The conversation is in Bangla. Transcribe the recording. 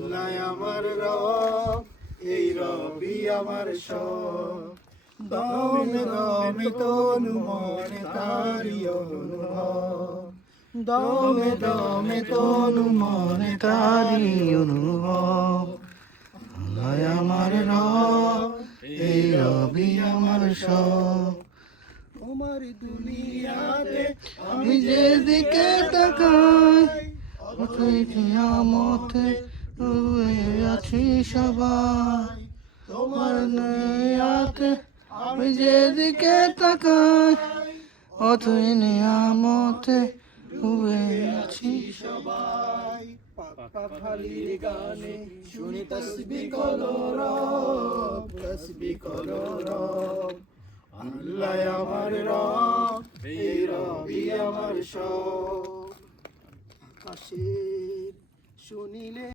আল্লাহ আমার রব, এই রবি আমার সব। দমে দমে তনু মনে তারি অনুভব। দমে দমে তনু মনে তারি অনুভব। আল্লাহ আমার রব, এই রবি আমার সব। তোমার দুনিয়াতে আমি যেদিকে তাকাই অতই কিয়ামতে রয়ে আছি সবাই। তোমার দুনিয়াতে আমি যেদিকে তাকাই অতই নিয়ামতে ডুবে আছি সবাই। পাখালির গানে শুনি তসবি কলো রব তসবি কলো রব আল্লাহ আমার রব, এই রবি আমার সব। আকাশের শুনিলে